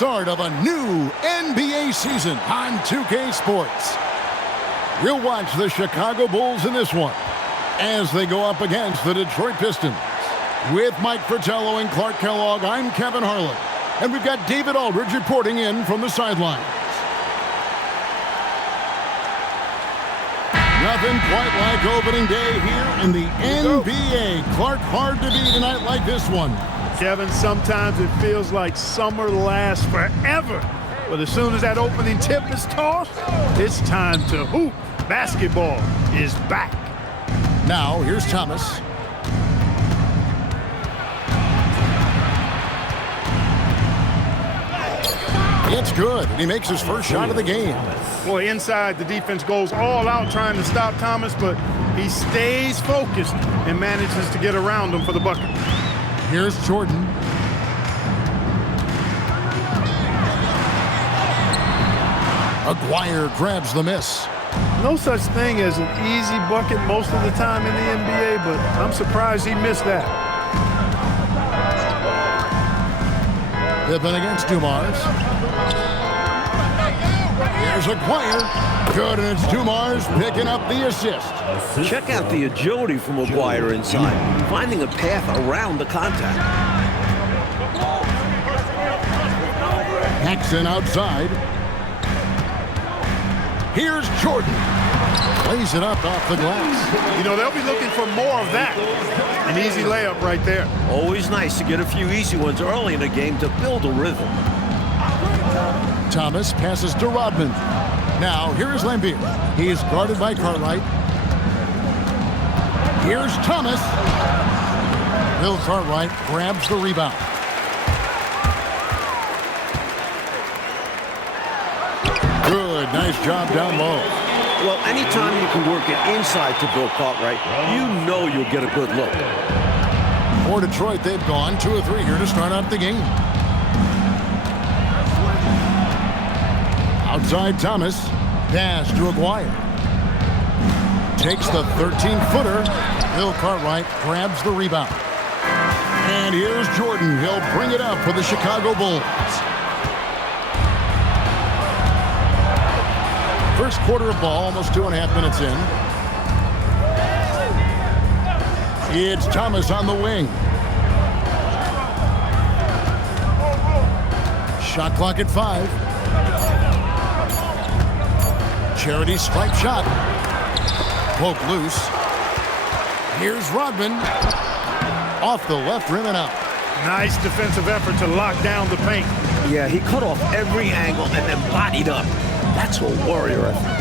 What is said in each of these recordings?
start of a new NBA season on 2K Sports. We'll watch the Chicago Bulls in this one as they go up against the Detroit Pistons. With Mike Fratello and Clark Kellogg, I'm Kevin Harlan. And we've got David Aldridge reporting in from the sidelines. Nothing quite like opening day here in the NBA. Clark, hard to beat a night like this one. Kevin, sometimes it feels like summer lasts forever. But as soon as that opening tip is tossed, it's time to hoop. Basketball is back. Now, here's Thomas. It's good, and he makes his first shot of the game. Boy, inside, the defense goes all out trying to stop Thomas, but he stays focused and manages to get around him for the bucket. Here's Jordan. Aguirre grabs the miss. No such thing as an easy bucket most of the time in the NBA, but I'm surprised he missed that. Pippen against Dumars. Here's Aguirre. Good, and it's Dumars picking up the assist. Check out the agility from Aguirre inside, finding a path around the contact. Jackson outside. Here's Jordan. Plays it up off the glass. You know, they'll be looking for more of that. An easy layup right there. Always nice to get a few easy ones early in a game to build a rhythm. Thomas passes to Rodman. Now, here is Lambeer. He is guarded by Cartwright. Here's Thomas. Bill Cartwright grabs the rebound. Good, nice job down low. Well, anytime you can work it inside to Bill Cartwright, you know you'll get a good look. For Detroit, they've gone 2 of 3 here to start out the game. Outside Thomas, pass to Aguirre. Takes the 13-footer. Bill Cartwright grabs the rebound. And here's Jordan. He'll bring it up for the Chicago Bulls. First quarter of ball, almost 2.5 minutes in. It's Thomas on the wing. Shot clock at 5. Charity stripe shot. Poke loose. Here's Rodman. Off the left rim and out. Nice defensive effort to lock down the paint. Yeah, he cut off every angle and then bodied up. That's a warrior effort.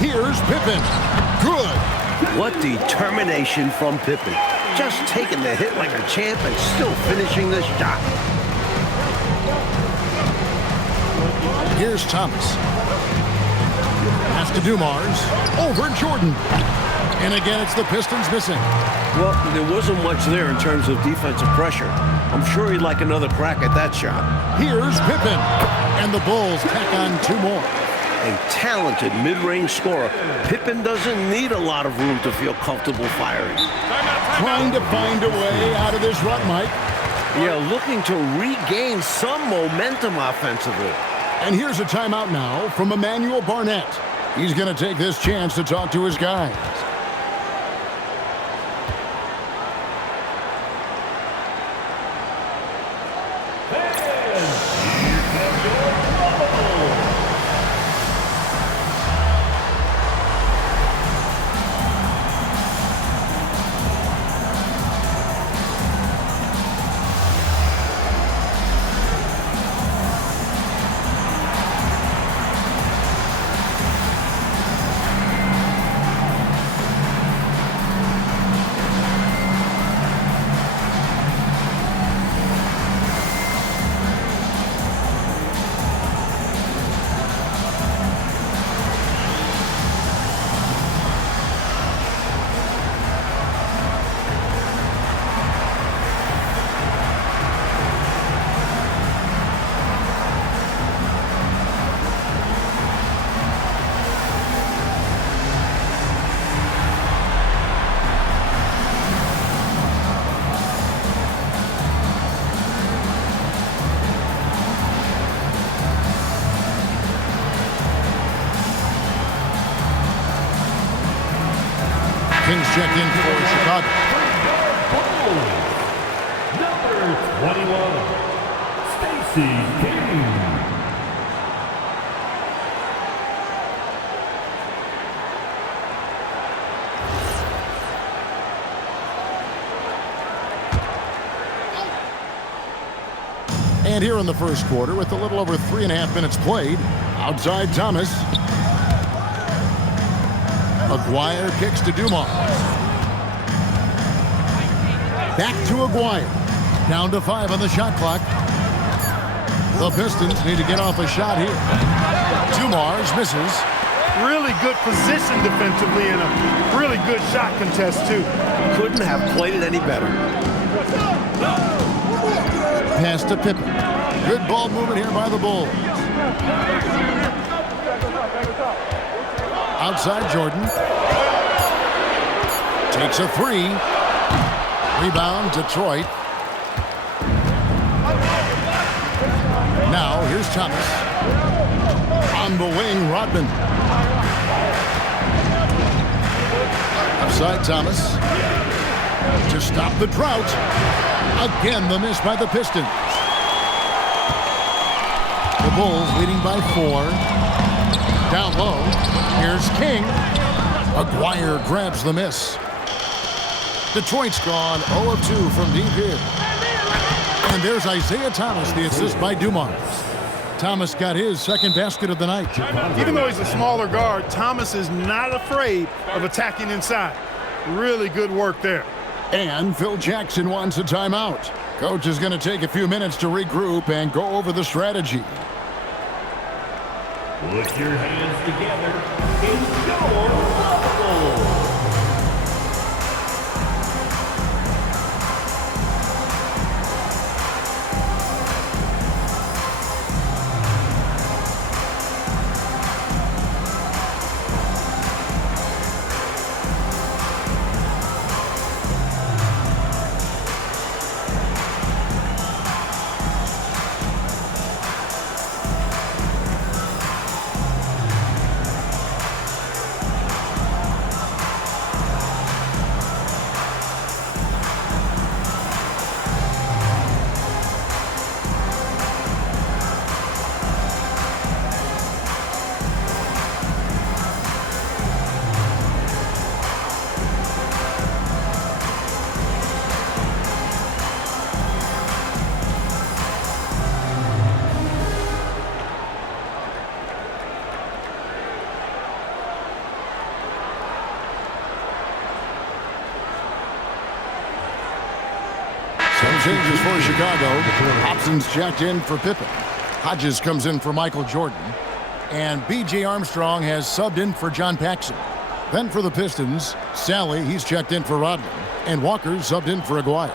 Here's Pippen. Good. What determination from Pippen. Just taking the hit like a champ and still finishing the shot. Here's Thomas. Pass to Dumars. Over Jordan. And again, it's the Pistons missing. Well, there wasn't much there in terms of defensive pressure. I'm sure he'd like another crack at that shot. Here's Pippen. And the Bulls tack on 2 more. A talented mid-range scorer, Pippen doesn't need a lot of room to feel comfortable firing. Trying to find a way out of this rut, Mike. Yeah, looking to regain some momentum offensively. And here's a timeout now from Emmanuel Barnett. He's going to take this chance to talk to his guys. King's checked in for Chicago. Number 21, Stacey King. And here in the first quarter, with a little over 3.5 minutes played, outside Thomas. Aguirre kicks to Dumars. Back to Aguirre. Down to 5 on the shot clock. The Pistons need to get off a shot here. Dumars misses. Really good position defensively and a really good shot contest, too. Couldn't have played it any better. Pass to Pippen. Good ball movement here by the Bulls. Outside Jordan. Takes a 3. Rebound Detroit. Now here's Thomas. On the wing, Rodman. Outside Thomas. To stop the drought. Again, the miss by the Pistons. The Bulls leading by 4. Down low. Here's King. Aguirre grabs the miss. Detroit's gone 0 of 2 from deep here. And there's Isaiah Thomas, the assist by Dumars. Thomas got his second basket of the night. Even though he's a smaller guard, Thomas is not afraid of attacking inside. Really good work there. And Phil Jackson wants a timeout. Coach is going to take a few minutes to regroup and go over the strategy. Put your hands together and go Buffalo! Some changes for Chicago. Hobson's checked in for Pippen. Hodges comes in for Michael Jordan. And B.J. Armstrong has subbed in for John Paxson. Then for the Pistons, Sally, he's checked in for Rodman. And Walker's subbed in for Aguirre.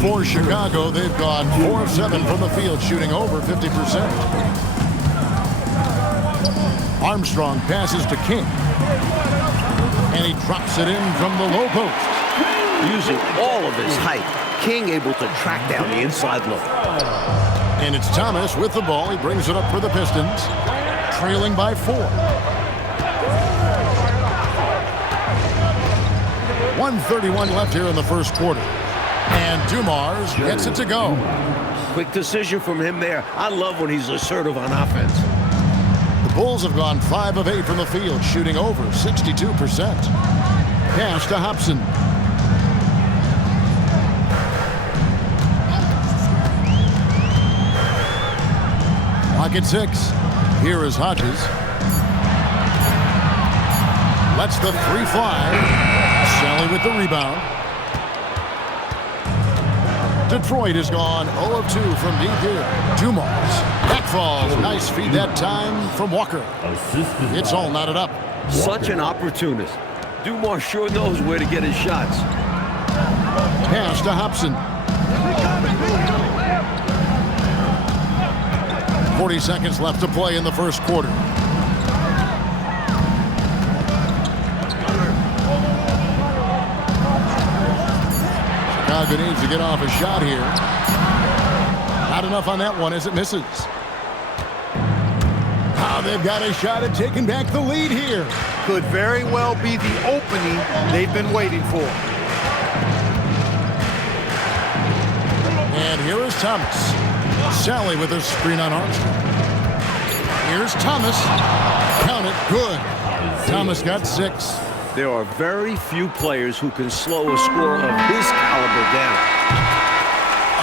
For Chicago, they've gone 4 of 7 from the field, shooting over 50%. Armstrong passes to King. And he drops it in from the low post. Using all of his height, King able to track down the inside look. And it's Thomas with the ball. He brings it up for the Pistons, trailing by 4. 1:31 left here in the first quarter. And Dumars gets it to go. Quick decision from him there. I love when he's assertive on offense. The Bulls have gone 5 of 8 from the field, shooting over 62%. Pass to Hobson. Clock at 6. Here is Hodges. Lets the 3 fly. Sally with the rebound. Detroit has gone 0 of 2 from deep here. Dumars. Back falls. Nice feed that time from Walker. It's all knotted up. Such an opportunist. Dumars sure knows where to get his shots. Pass to Hobson. 40 seconds left to play in the first quarter. Chicago needs to get off a shot here. Not enough on that one as it misses. Now they've got a shot at taking back the lead here. Could very well be the opening they've been waiting for. And here is Thomas. Sally with a screen on Armstrong. Here's Thomas. Count it. Good. Thomas got 6. There are very few players who can slow a score of his caliber down.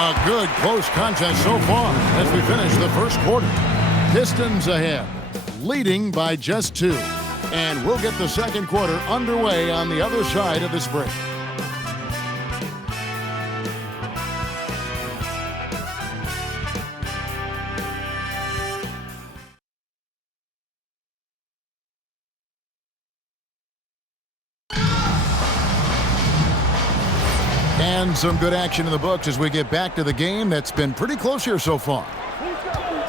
A good close contest so far as we finish the first quarter. Pistons ahead, leading by just 2. And we'll get the second quarter underway on the other side of this break. And some good action in the books as we get back to the game that's been pretty close here so far.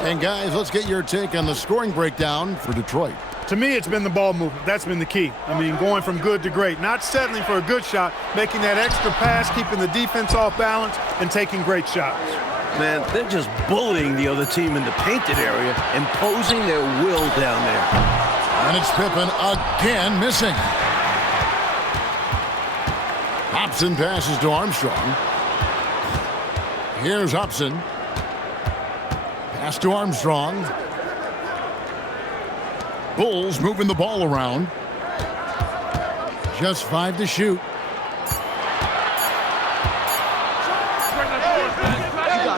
And guys, let's get your take on the scoring breakdown for Detroit. To me, it's been the ball movement. That's been the key. I mean, going from good to great. Not settling for a good shot, making that extra pass, keeping the defense off balance, and taking great shots. Man, they're just bullying the other team in the painted area, imposing their will down there. And it's Pippen again missing. Hobson passes to Armstrong. Here's Hobson. Pass to Armstrong. Bulls moving the ball around. Just 5 to shoot.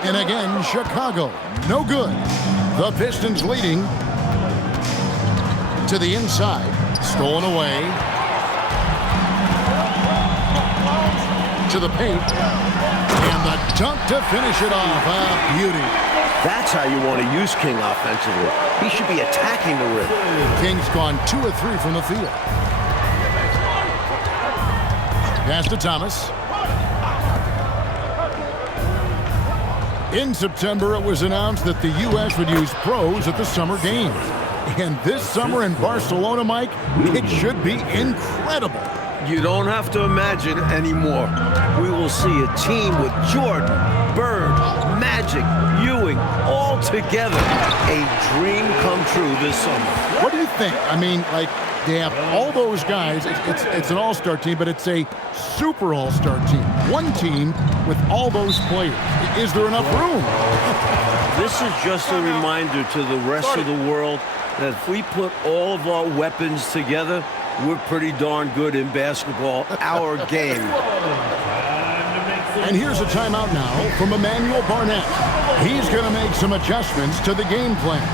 And again, Chicago. No good. The Pistons leading. To the inside. Stolen away. To the paint. And the dunk to finish it off. A beauty. That's how you want to use King offensively. He should be attacking the rim. King's gone 2 of 3 from the field. Pass to Thomas. In September, it was announced that the U.S. would use pros at the summer games. And this summer in Barcelona, Mike, it should be incredible. You don't have to imagine anymore. We will see a team with Jordan, Bird, Magic, Ewing, all together. A dream come true this summer. What do you think? I mean, like, they have all those guys. It's an all-star team, but it's a super all-star team. One team with all those players. Is there enough room? This is just a reminder to the rest of the world that if we put all of our weapons together, we're pretty darn good in basketball, our game. And here's a timeout now from Emmanuel Barnett. He's going to make some adjustments to the game plan.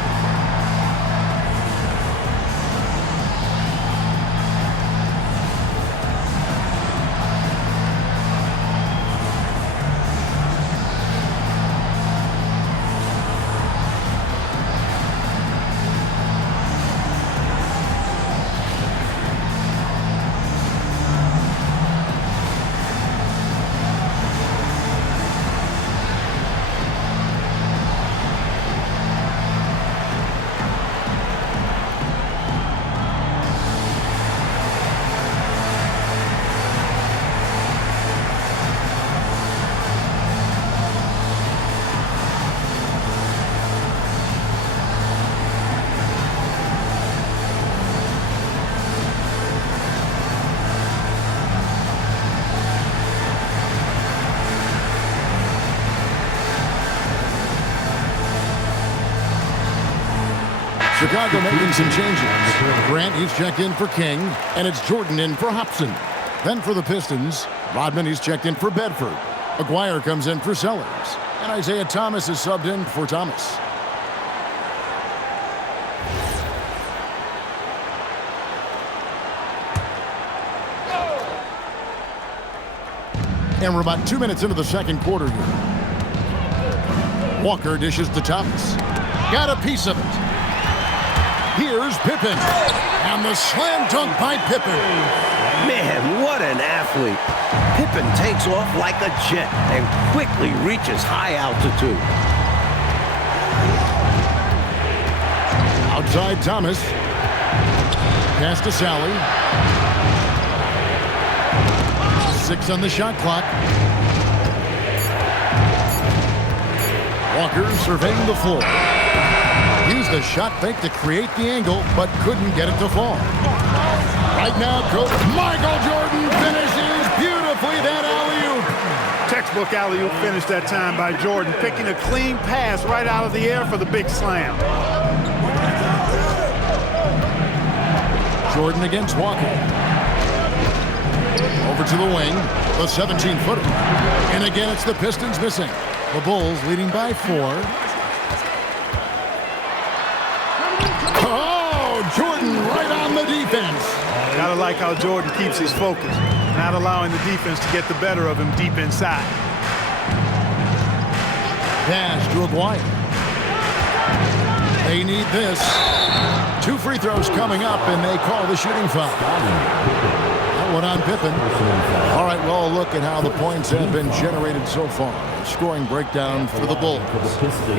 Chicago making some changes. Grant, he's checked in for King, and it's Jordan in for Hobson. Then for the Pistons, Rodman, he's checked in for Bedford. Aguirre comes in for Sellers. And Isaiah Thomas is subbed in for Thomas. And we're about 2 minutes into the second quarter here. Walker dishes to Thomas. Got a piece of it. Here's Pippen. And the slam dunk by Pippen. Man, what an athlete. Pippen takes off like a jet and quickly reaches high altitude. Outside Thomas. Pass to Sally. 6 on the shot clock. Walker surveying the floor. Used the shot fake to create the angle, but couldn't get it to fall. Right now, Coach Michael Jordan finishes beautifully that alley-oop. Textbook alley-oop finish that time by Jordan, picking a clean pass right out of the air for the big slam. Jordan against Walker. Over to the wing, the 17-footer. And again, it's the Pistons missing. The Bulls leading by 4. Oh, Jordan right on the defense. Gotta like how Jordan keeps his focus, not allowing the defense to get the better of him deep inside. Pass to Aguirre. They need this. 2 free throws coming up, and they call the shooting foul. That one on Pippen. All right, well, look at how the points have been generated so far. Scoring breakdown for the Bulls.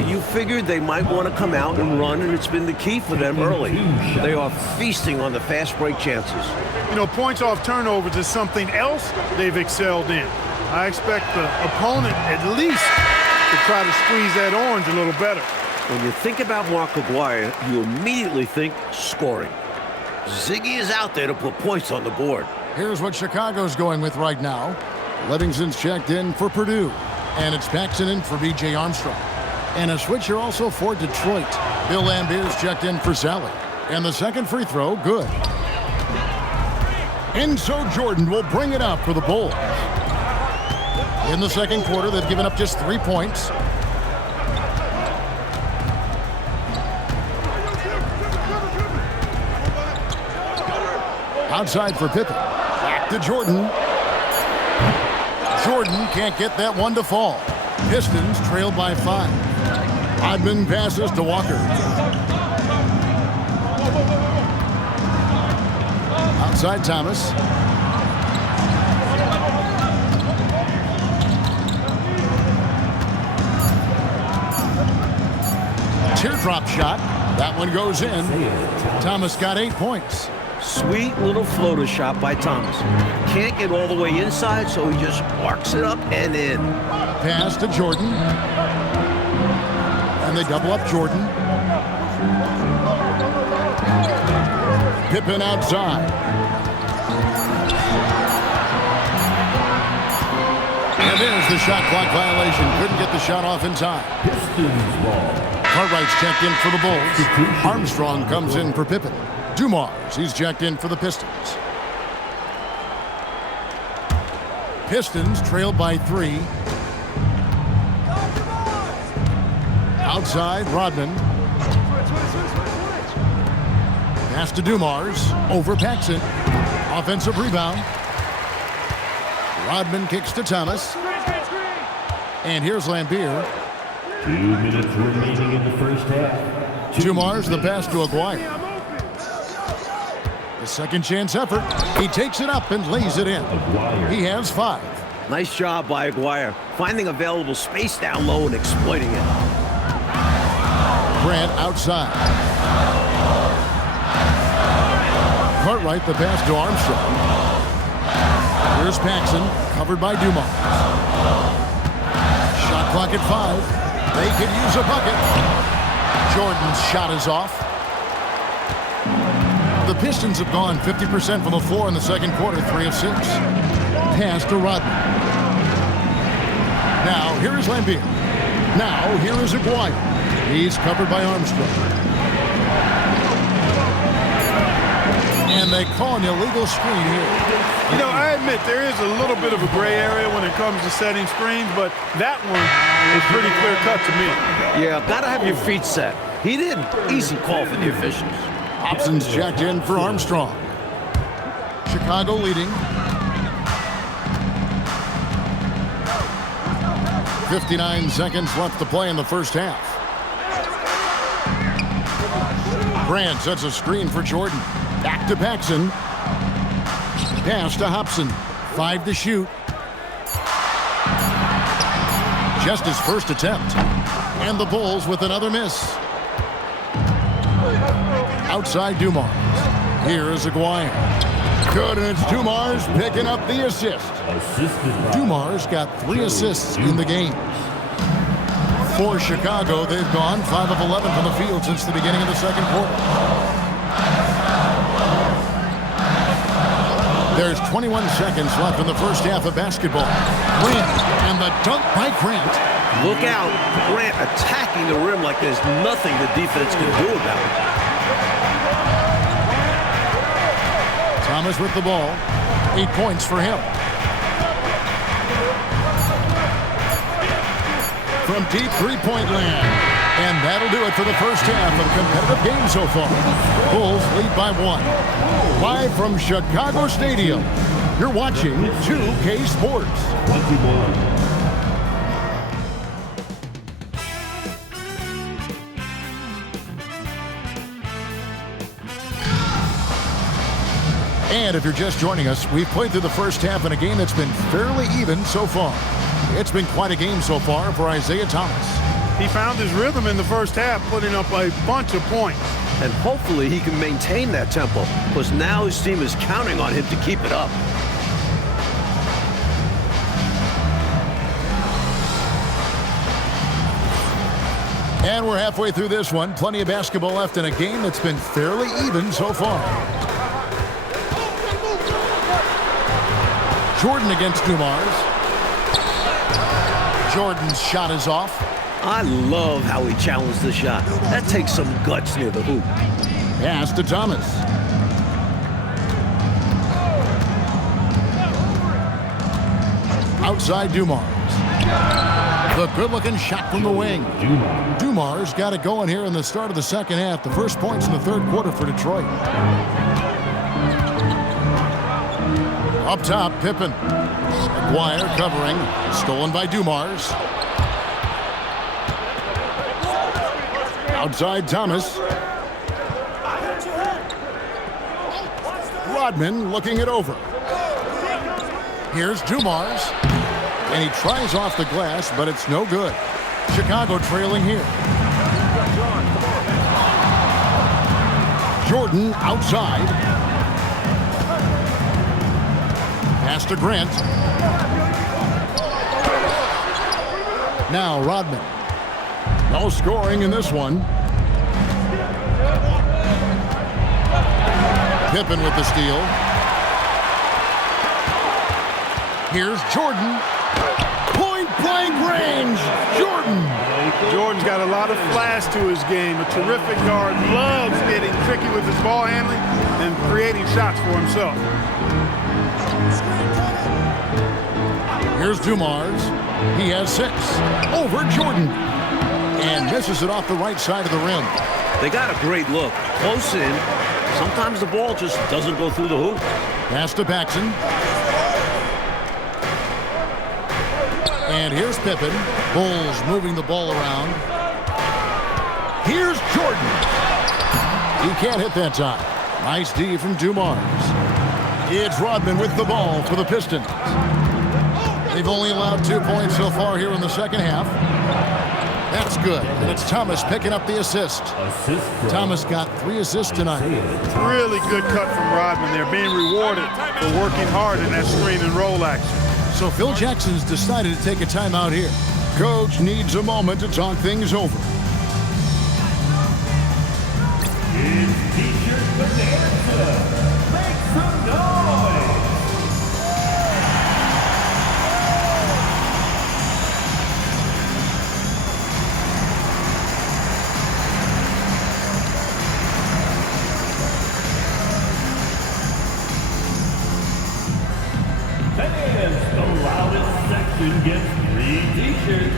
You figured they might want to come out and run, and it's been the key for them early. They are feasting on the fast break chances. You know, points off turnovers is something else they've excelled in. I expect the opponent at least to try to squeeze that orange a little better. When you think about Mark Aguirre, you immediately think scoring. Ziggy is out there to put points on the board. Here's what Chicago's going with right now. Livingston's checked in for Purdue. And it's Paxson in for B.J. Armstrong. And a switcher also for Detroit. Bill Lambier's checked in for Sally. And the second free throw, good. And so Jordan will bring it up for the Bulls. In the second quarter, they've given up just 3 points. Outside for Pippen. Back to Jordan. Jordan can't get that one to fall. Pistons trailed by 5. Rodman passes to Walker. Outside Thomas. Teardrop shot. That one goes in. Thomas got 8 points. Sweet little floater shot by Thomas. Can't get all the way inside, so he just arcs it up and in. Pass to Jordan. And they double up Jordan. Pippen outside. And there's the shot clock violation. Couldn't get the shot off in time. Pistons ball. Cartwright's checked in for the Bulls. Armstrong comes in for Pippen. Dumars, he's checked in for the Pistons. Pistons trailed by 3. Outside, Rodman. Pass to Dumars, over Paxson. Offensive rebound. Rodman kicks to Thomas. And here's Lambier. 2 minutes remaining in the first half. Dumars, the pass to Aguirre. The second chance effort. He takes it up and lays it in. He has 5. Nice job by Aguirre, finding available space down low and exploiting it. Grant outside. Cartwright, the pass to Armstrong. Here's Paxson, covered by Dumars. Shot clock at 5. They could use a bucket. Jordan's shot is off. The Pistons have gone 50% from the floor in the second quarter, 3 of 6. Pass to Rodman. Now, here is Lambier. Now, here is Aguirre. He's covered by Armstrong. And they call an illegal screen here. You know, I admit there is a little bit of a gray area when it comes to setting screens, but that one is pretty clear-cut to me. Yeah, gotta have your feet set. He didn't. Easy call for the officials. Hobson's checked in for Armstrong. Chicago leading. 59 seconds left to play in the first half. Grant sets a screen for Jordan. Back to Paxson. Pass to Hobson. 5 to shoot. Just his first attempt. And the Bulls with another miss. Outside Dumars. Here is Aguirre. Good, and it's Dumars picking up the assist. Dumars got 3 assists in the game. For Chicago, they've gone 5 of 11 from the field since the beginning of the second quarter. There's 21 seconds left in the first half of basketball. Grant, and the dunk by Grant. Look out. Grant attacking the rim like there's nothing the defense can do about it. Thomas with the ball. 8 points for him. From deep three-point land. And that'll do it for the first half of the competitive game so far. Bulls lead by 1. Live from Chicago Stadium, you're watching 2K Sports. And if you're just joining us, we've played through the first half in a game that's been fairly even so far. It's been quite a game so far for Isaiah Thomas. He found his rhythm in the first half, putting up a bunch of points. And hopefully he can maintain that tempo, because now his team is counting on him to keep it up. And we're halfway through this one. Plenty of basketball left in a game that's been fairly even so far. Jordan against Dumars. Jordan's shot is off. I love how he challenged the shot. That takes some guts near the hoop. Pass to Thomas. Outside Dumars. The good-looking shot from the wing. Dumars got it going here in the start of the second half. The first points in the third quarter for Detroit. Up top, Pippen. McGuire covering. Stolen by Dumars. Outside Thomas. Rodman looking it over. Here's Dumars. And he tries off the glass, but it's no good. Chicago trailing here. Jordan outside. Pass to Grant. Now Rodman. No scoring in this one. Pippen with the steal. Here's Jordan. Point-blank range. Jordan's got a lot of flash to his game. A terrific guard. Loves getting tricky with his ball handling and creating shots for himself. Here's Dumars. He has 6. Over Jordan. And misses it off the right side of the rim. They got a great look. Close in. Sometimes the ball just doesn't go through the hoop. Pass to Paxson. And here's Pippen. Bulls moving the ball around. Here's Jordan. He can't hit that time. Nice D from Dumars. It's Rodman with the ball for the Pistons. They've only allowed 2 points so far here in the second half. That's good. And it's Thomas picking up the assist. Thomas got 3 assists tonight. Really good cut from Rodman. They're being rewarded for working hard in that screen and roll action. So Phil Jackson's decided to take a timeout here. Coach needs a moment to talk things over. His T-shirt bonanza. Make some noise. Fans, the loudest section gets 3 T-shirts.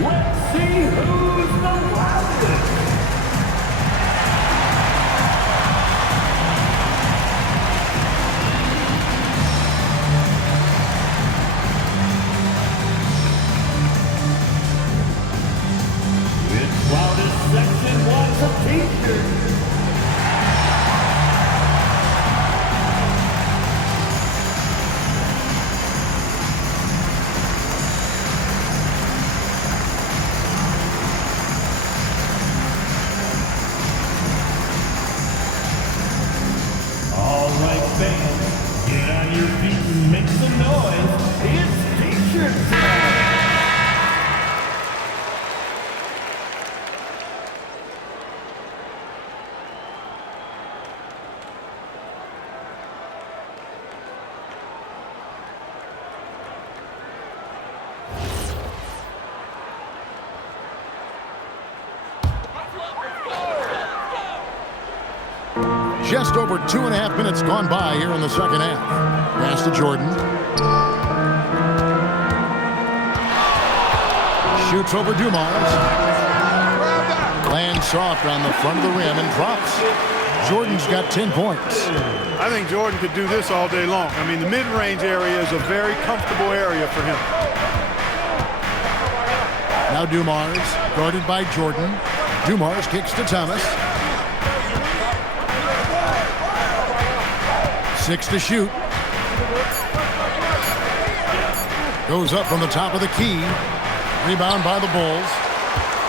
Let's see who's the loudest. Which loudest section wants a T-shirt? Just over 2.5 minutes gone by here in the second half. Pass to Jordan. Shoots over Dumars. Lands soft on the front of the rim and drops. Jordan's got 10 points. I think Jordan could do this all day long. I mean, the mid-range area is a very comfortable area for him. Now Dumars, guarded by Jordan. Dumars kicks to Thomas. 6 to shoot. Goes up from the top of the key. Rebound by the Bulls.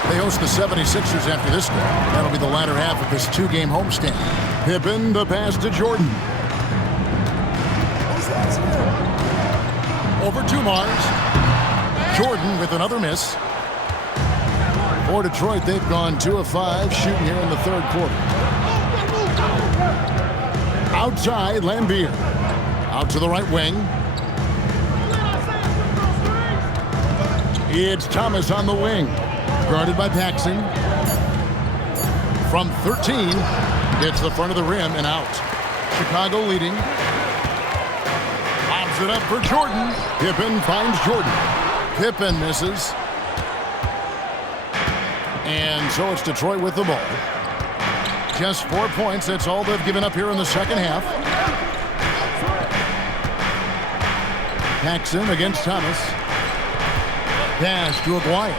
They host the 76ers after this game. That'll be the latter half of this 2-game homestand. Pippen, the pass to Jordan. Over Dumars. Jordan with another miss. For Detroit, they've gone 2 of 5 shooting here in the third quarter. Outside, Lambier. Out to the right wing. It's Thomas on the wing. Guarded by Paxson. From 13, hits the front of the rim and out. Chicago leading. Lobs it up for Jordan. Pippen finds Jordan. Pippen misses. And so it's Detroit with the ball. Just 4 points. That's all they've given up here in the second half. Paxson against Thomas. Pass to Aguirre.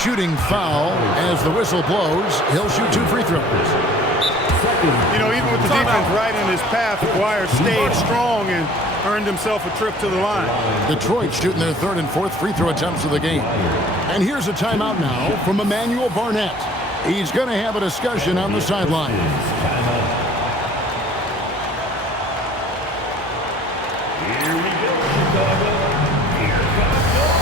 Shooting foul as the whistle blows. He'll shoot 2 free throws. You know, even with the defense right in his path, Aguirre stayed strong and earned himself a trip to the line. Detroit shooting their 3rd and 4th free throw attempts of the game. And here's a timeout now from Emmanuel Barnett. He's going to have a discussion on the sideline. Here we go, Chicago. Here comes the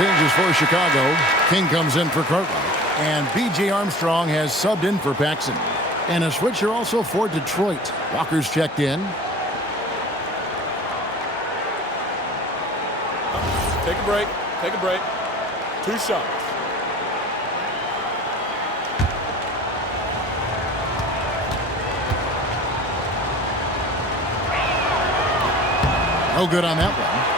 Changes for Chicago. King comes in for Cartwright. And B.J. Armstrong has subbed in for Paxson. And a switcher also for Detroit. Walker's checked in. Take a break. Take a break. 2 shots. No good on that one.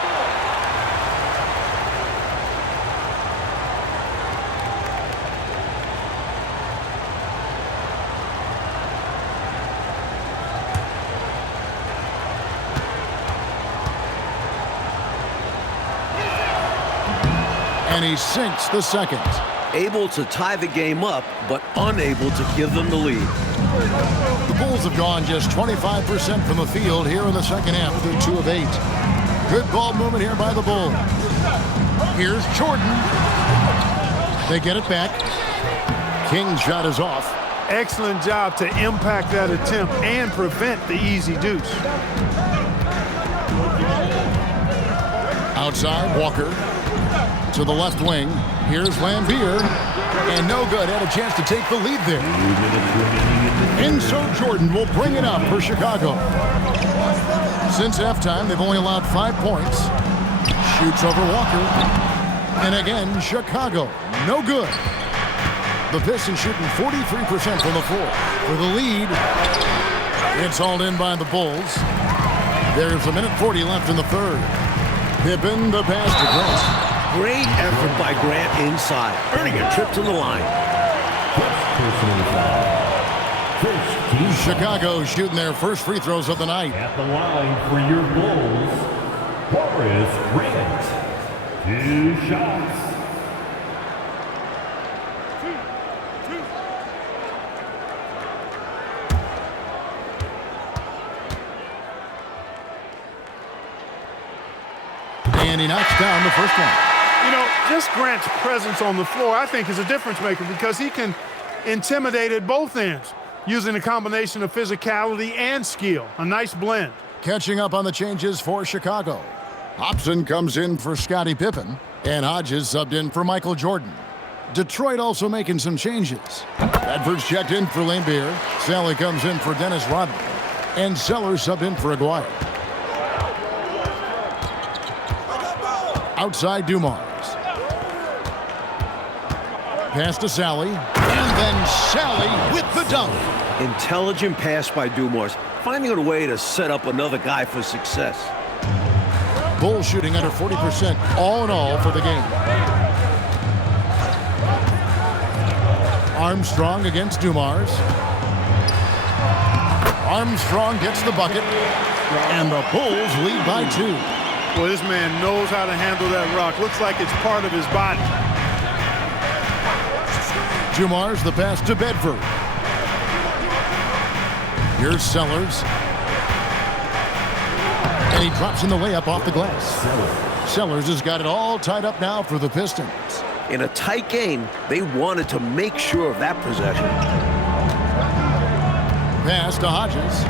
And he sinks the second. Able to tie the game up, but unable to give them the lead. The Bulls have gone just 25% from the field here in the second half. They're 2 of 8. Good ball movement here by the Bulls. Here's Jordan. They get it back. King's shot is off. Excellent job to impact that attempt and prevent the easy deuce. Outside, Walker. To the left wing. Here's Lambier. And no good. Had a chance to take the lead there. And so Jordan will bring it up for Chicago. Since halftime, they've only allowed 5 points. Shoots over Walker. And again, Chicago. No good. The Pistons shooting 43% from the floor. For the lead, it's hauled in by the Bulls. There's 1:40 left in the third. Pippen, the pass to Grant. Great effort by Grant inside, earning a trip to the line. Personal foul. First team Chicago shooting their first free throws of the night. at the line for your Bulls, Horace Grant. 2 shots. And he knocks down the first one. You know, just Grant's presence on the floor, I think, is a difference maker because he can intimidate at both ends using a combination of physicality and skill. A nice blend. Catching up on the changes for Chicago. Hobson comes in for Scottie Pippen, and Hodges subbed in for Michael Jordan. Detroit also making some changes. Bedford's checked in for Lambeer. Sally comes in for Dennis Rodman. And Sellers subbed in for Aguirre. Outside Dumars. Pass to Sally. And then Sally with the dunk. Intelligent pass by Dumars, finding a way to set up another guy for success. Bulls shooting under 40% all in all for the game. Armstrong against Dumars. Armstrong gets the bucket. And the Bulls lead by 2. Well, this man knows how to handle that rock. Looks like it's part of his body. Dumars the pass to Bedford. Here's Sellers. And he drops in the layup off the glass. Sellers has got it all tied up now for the Pistons. In a tight game, they wanted to make sure of that possession. Pass to Hodges.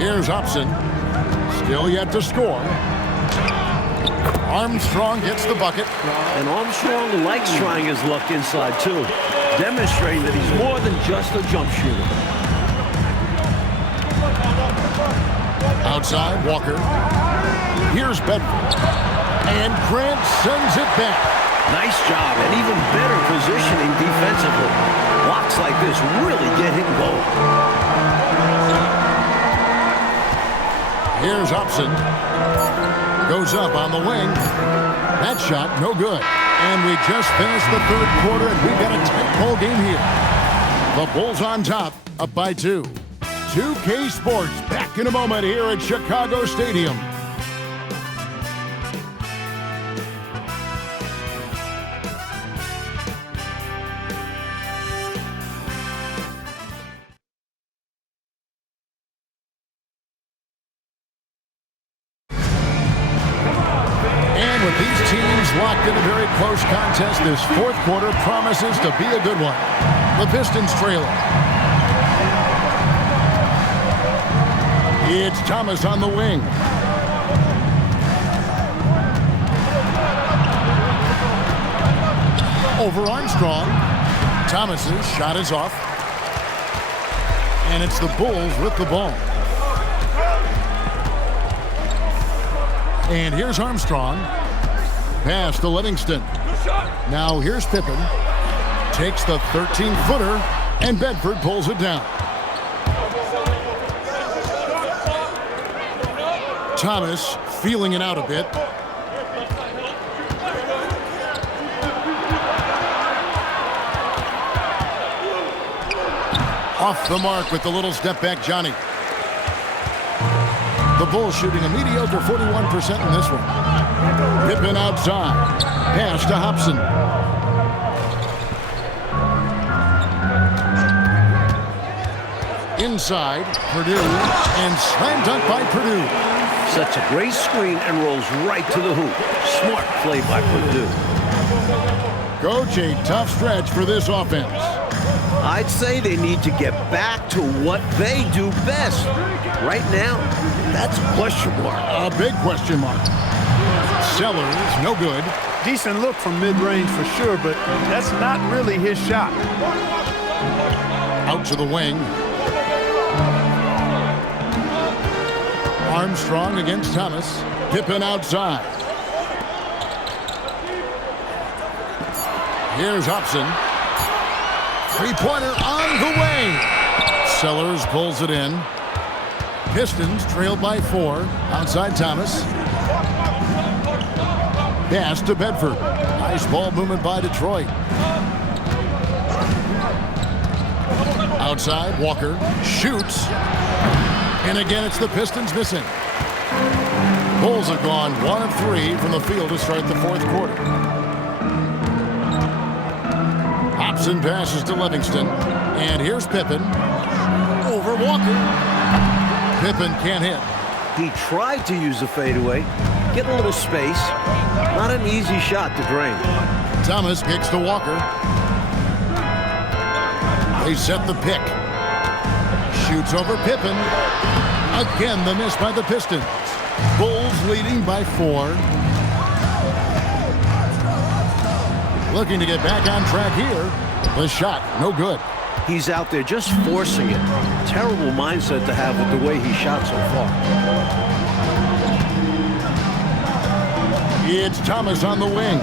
Here's Hobson. Still yet to score. Armstrong gets the bucket. And Armstrong likes trying his luck inside, too, demonstrating that he's more than just a jump shooter. Outside, Walker. Here's Bedford. And Grant sends it back. Nice job, and even better positioning defensively. Blocks like this really get him going. Here's Hobson. Goes up on the wing. That shot, no good. And we just finished the third quarter, and we've got a tight ball game here. The Bulls on top, up by 2. 2K Sports back in a moment here at Chicago Stadium. Locked in a very close contest. This fourth quarter promises to be a good one. The Pistons trailing. It's Thomas on the wing. Over Armstrong. Thomas's shot is off. And it's the Bulls with the ball. And here's Armstrong. Pass to Livingston. Now here's Pippen. Takes the 13-footer, and Bedford pulls it down. Thomas feeling it out a bit. Off the mark with the little step back, Johnny. The Bulls shooting a mediocre 41% in this one. Pippen outside. Pass to Hobson. Inside, Purdue, and slam dunk by Purdue. Sets a great screen and rolls right to the hoop. Smart play by Purdue. Coach, a tough stretch for this offense. I'd say they need to get back to what they do best. Right now, that's a question mark. A big question mark. Sellers, no good. Decent look from mid-range for sure, but that's not really his shot. Out to the wing. Armstrong against Thomas. Pippen outside. Here's Hobson. Three-pointer on the way. Sellers pulls it in. Pistons trail by 4. Outside Thomas. Pass to Bedford. Nice ball movement by Detroit. Outside, Walker shoots. And again, it's the Pistons missing. Bulls have gone 1 of 3 from the field to start the fourth quarter. Hobson passes to Livingston. And here's Pippen. Over Walker. Pippen can't hit. He tried to use the fadeaway, get a little space. Not an easy shot to drain. Thomas kicks to Walker. They set the pick. Shoots over Pippen. Again, the miss by the Pistons. Bulls leading by 4. Looking to get back on track here. The shot, no good. He's out there just forcing it. Terrible mindset to have with the way he shot so far. It's Thomas on the wing.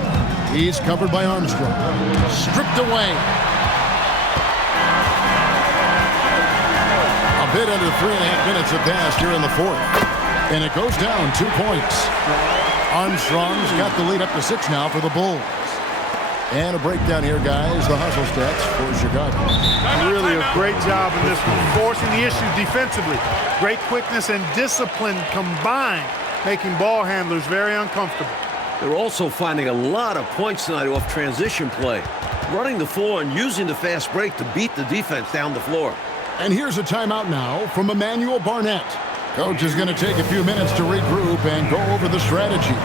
He's covered by Armstrong. Stripped away. A bit under 3.5 minutes have passed here in the fourth. And it goes down 2 points. Armstrong's got the lead up to 6 now for the Bulls. And a breakdown here, guys. The hustle stats for Chicago. Really a great job in this one, forcing the issue defensively. Great quickness and discipline combined, making ball handlers very uncomfortable. They're also finding a lot of points tonight off transition play. Running the floor and using the fast break to beat the defense down the floor. And here's a timeout now from Emmanuel Barnett. Coach is going to take a few minutes to regroup and go over the strategy.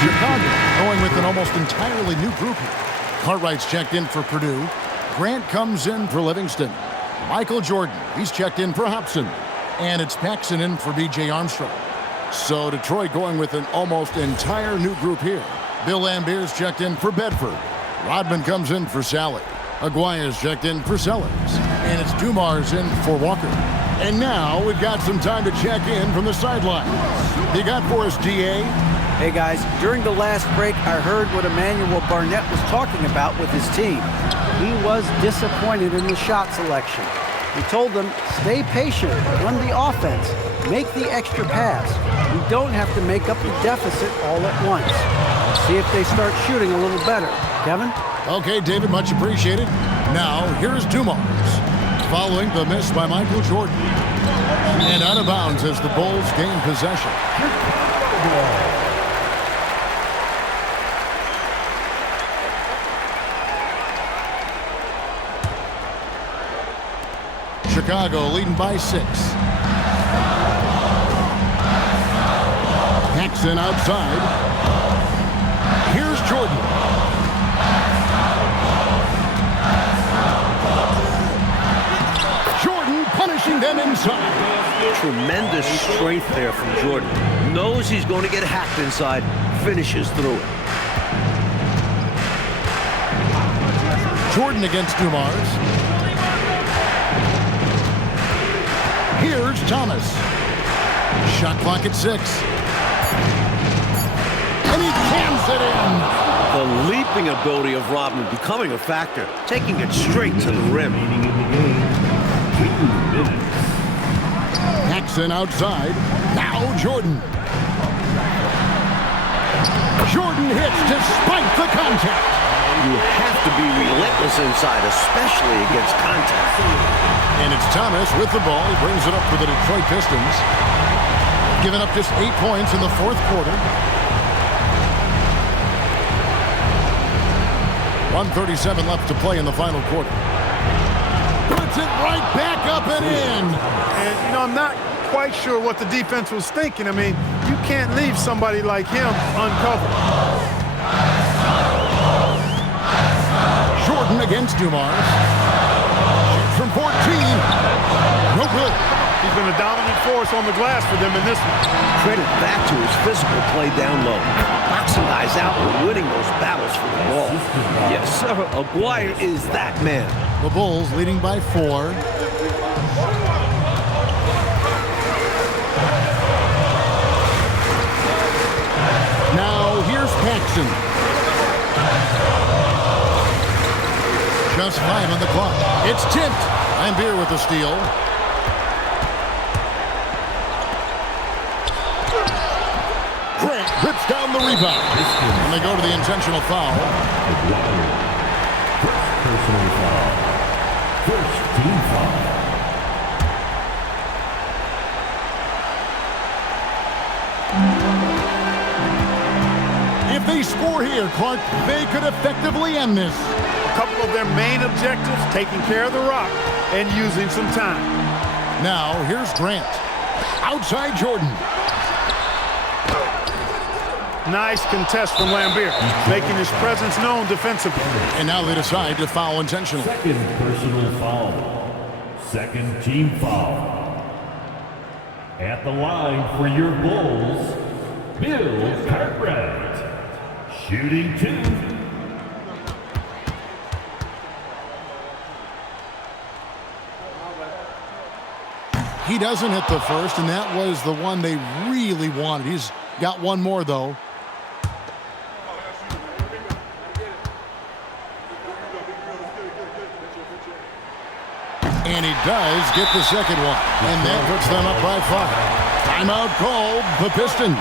Chicago going with an almost entirely new group here. Cartwright's checked in for Purdue. Grant comes in for Livingston. Michael Jordan, he's checked in for Hobson. And it's Paxson in for B.J. Armstrong. So Detroit going with an almost entire new group here. Bill Lambier's checked in for Bedford. Rodman comes in for Sally. Aguaya's checked in for Sellers. And it's Dumar's in for Walker. And now we've got some time to check in from the sideline. You got for us, D.A.? Hey guys, during the last break, I heard what Emmanuel Barnett was talking about with his team. He was disappointed in the shot selection. He told them, stay patient, run the offense, make the extra pass. We don't have to make up the deficit all at once. Let's see if they start shooting a little better. Kevin? Okay, David, much appreciated. Now, here's Dumars, following the miss by Michael Jordan. And out of bounds as the Bulls gain possession. Chicago leading by 6. Paxson outside. Here's Jordan. Jordan punishing them inside. Tremendous strength there from Jordan. Knows he's going to get hacked inside, finishes through it. Jordan against Dumars. Here's Thomas. Shot clock at 6. And he cams it in. The leaping ability of Rodman becoming a factor, taking it straight to the rim. Paxson outside. Now Jordan. Jordan hits despite the contact. You have to be relentless inside, especially against contact. And it's Thomas with the ball. He brings it up for the Detroit Pistons. Giving up just 8 points in the fourth quarter. 1:37 left to play in the final quarter. Puts it right back up and in. And, you know, I'm not quite sure what the defense was thinking. I mean, you can't leave somebody like him uncovered. Jordan against Dumars. From 14. No good. He's been a dominant force on the glass for them in this one. Credit that to his physical play down low. Boxing guys out and winning those battles for the ball. Yes, sir. Aguirre is that man. The Bulls leading by 4. Now here's Paxson. Just 5 on the clock. It's tipped. Lambeer with the steal. Grant rips down the rebound. And they go to the intentional foul. First personal foul. First team foul. If they score here, Clark, they could effectively end this. A couple of their main objectives, taking care of the rock and using some time. Now, here's Grant. Outside Jordan. Nice contest from Lambeer, making his presence known defensively. And now they decide to foul intentionally. Second personal foul. Second team foul. At the line for your Bulls, Bill Cartwright. Shooting 2. He doesn't hit the first, and that was the one they really wanted. He's got one more, though. And he does get the second one. And that puts them up by 5. Timeout called, the Pistons.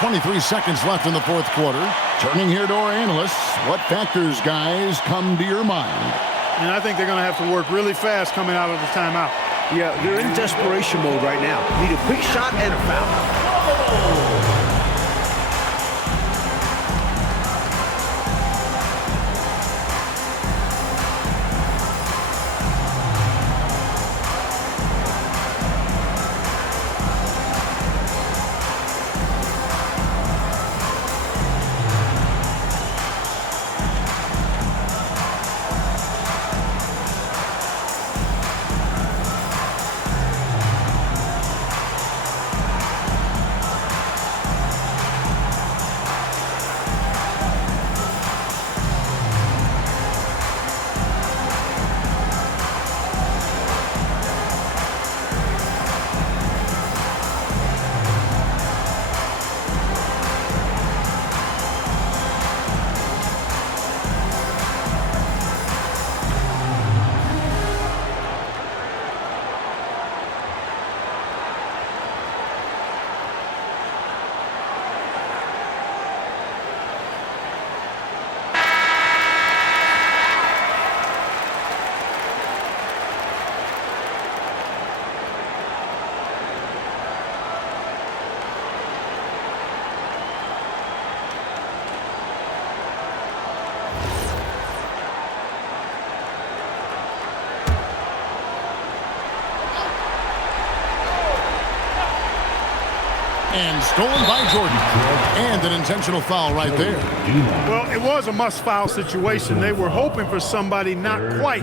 23 seconds left in the fourth quarter. Turning here to our analysts. What factors, guys, come to your mind? And I think they're going to have to work really fast coming out of the timeout. Yeah, they're in desperation mode right now. Need a quick shot and a foul. And stolen by Jordan. And an intentional foul right there. Well, it was a must-foul situation. They were hoping for somebody not quite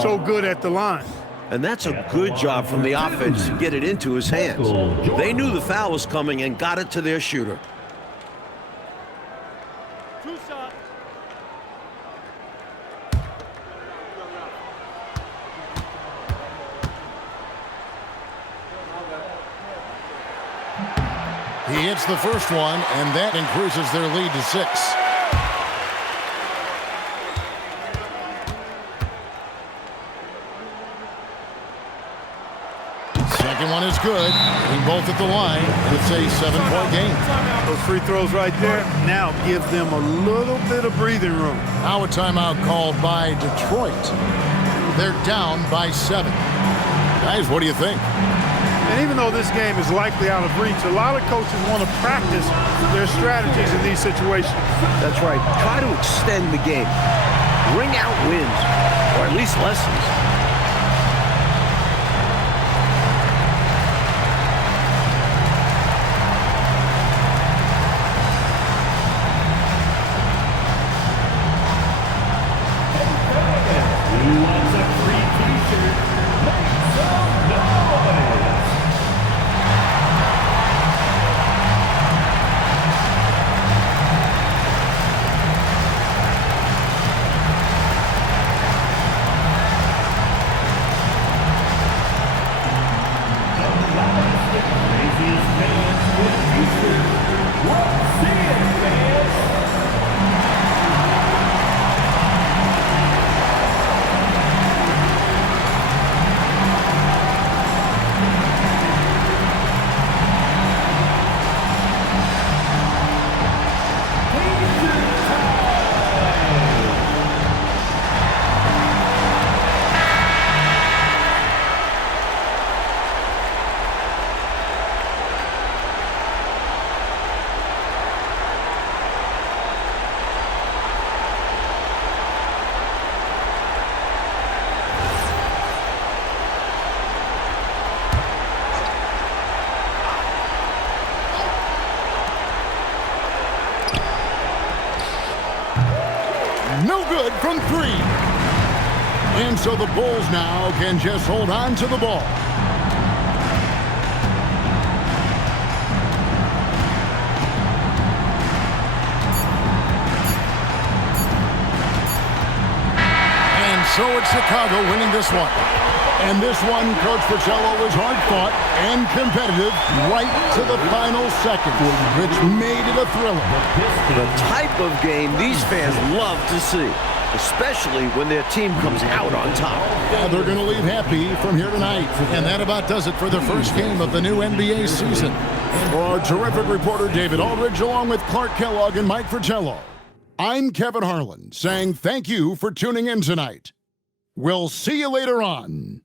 so good at the line. And that's a good job from the offense to get it into his hands. They knew the foul was coming and got it to their shooter. He hits the first one, and that increases their lead to 6. Second one is good. Hitting both at the line, and it's a 7-point game. Those free throws right there now give them a little bit of breathing room. Now a timeout called by Detroit. They're down by 7. Guys, what do you think? And even though this game is likely out of reach, a lot of coaches want to practice their strategies in these situations. That's right. Try to extend the game. Bring out wins, or at least lessons. Who wants a free t-shirt? Make some noise! The loudest and craziest fans with a t-shirt. Let's see it, fans! No good from 3. And so the Bulls now can just hold on to the ball. And so it's Chicago winning this one. And this one, Coach Pacello, was hard-fought and competitive right to the final seconds, which made it a thriller. The type of game these fans love to see, especially when their team comes out on top. Yeah, they're going to leave happy from here tonight. And that about does it for the first game of the new NBA season. For our terrific reporter, David Aldridge, along with Clark Kellogg and Mike Fratello, I'm Kevin Harlan saying thank you for tuning in tonight. We'll see you later on.